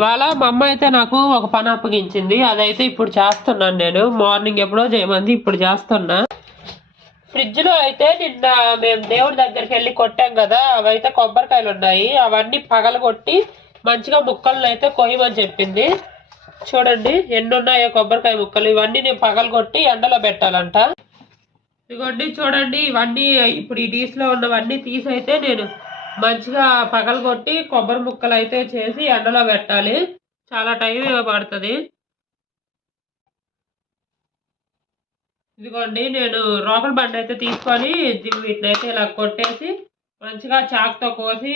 ఇవాళ మా అమ్మ అయితే నాకు ఒక పని అప్పగించింది. అదైతే ఇప్పుడు చేస్తున్నాను. నేను మార్నింగ్ ఎప్పుడో చేయమంది, ఇప్పుడు చేస్తున్నా. ఫ్రిడ్జ్ లో అయితే నిన్న మేము దేవుడి దగ్గరికి వెళ్ళి కొట్టాం కదా, అవైతే కొబ్బరికాయలు ఉన్నాయి. అవన్నీ పగలగొట్టి మంచిగా ముక్కలను అయితే కొయ్యమని చెప్పింది. చూడండి ఎన్ని ఉన్నాయో కొబ్బరికాయ ముక్కలు. ఇవన్నీ నేను పగలగొట్టి ఎండలో పెట్టాలంట. ఇదిగోండి చూడండి, ఇవన్నీ ఇప్పుడు ఈ డీస్ లో ఉన్నవన్నీ తీసైతే నేను మంచిగా పగలగొట్టి కొబ్బరి ముక్కలు అయితే చేసి ఎండలో పెట్టాలి. చాలా టైం పడుతుంది. ఇదిగోండి నేను రోకల్ బండి అయితే తీసుకొని వీటిని అయితే ఇలా కొట్టేసి మంచిగా చాకుతో కోసి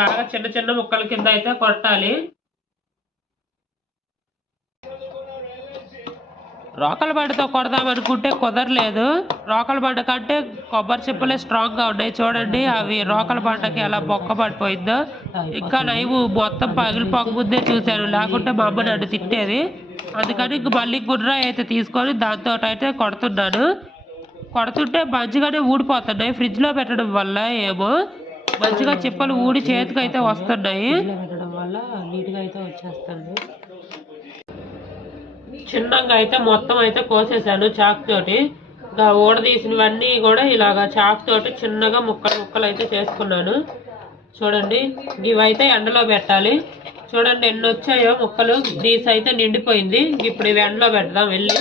బాగా చిన్న చిన్న ముక్కల కింద అయితే కొట్టాలి. రోకల బండితో కొడదాం అనుకుంటే కుదరలేదు. రోకల బండ కంటే కొబ్బరి చిప్పలే స్ట్రాంగ్ గా ఉన్నాయి. చూడండి అవి రోకల బండకి ఎలా బొక్క పడిపోయిందో. ఇంకా నైవు మొత్తం పగిలిపోక ముందే చూశాను, లేకుంటే మా అమ్మ నన్ను తిట్టేది. అందుకని ఇంక మళ్ళీ గుర్రా అయితే తీసుకొని దాంతో అయితే కొడుతున్నాను. కొడుతుంటే మంచిగానే ఊడిపోతున్నాయి. ఫ్రిడ్జ్ లో పెట్టడం వల్ల ఏమో మంచిగా చిప్పలు ఊడి చేతికి అయితే వస్తున్నాయి. పెట్టడం వల్ల నీట్గా అయితే వచ్చేస్తుంది. చిన్నగా అయితే మొత్తం అయితే కోసేసాను చాక్ తోటి. ఇంకా ఊడదీసినవన్నీ కూడా ఇలాగా చాక్ తోటి చిన్నగా ముక్కలు ముక్కలు అయితే చేసుకున్నాను. చూడండి ఇవైతే ఎండలో పెట్టాలి. చూడండి ఎన్ని వచ్చాయో ముక్కలు. దీస్ అయితే నిండిపోయింది. ఇప్పుడు ఇవి ఎండలో పెడదాం వెళ్ళి.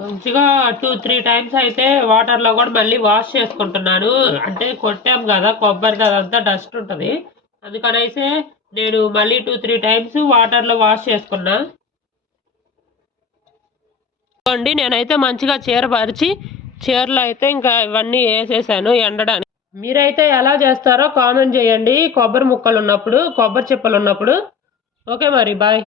మంచిగా 2-3 టైమ్స్ అయితే వాటర్ లో కూడా మళ్ళీ వాష్ చేసుకుంటున్నాను. అంటే కొట్టాం కదా కొబ్బరి, అదంతా డస్ట్ ఉంటుంది. అందుకనైతే నేను మళ్ళీ 2-3 టైమ్స్ వాటర్ లో వాష్ చేసుకున్నా. అండి నేనైతే మంచిగా చీర పరిచి చీరలో అయితే ఇంకా ఇవన్నీ వేసేసాను ఎండడానికి. మీరైతే ఎలా చేస్తారో కామెంట్ చేయండి. కొబ్బరి ముక్కలు ఉన్నప్పుడు, కొబ్బరి చిప్పలు ఉన్నప్పుడు. ఓకే మరి బాయ్.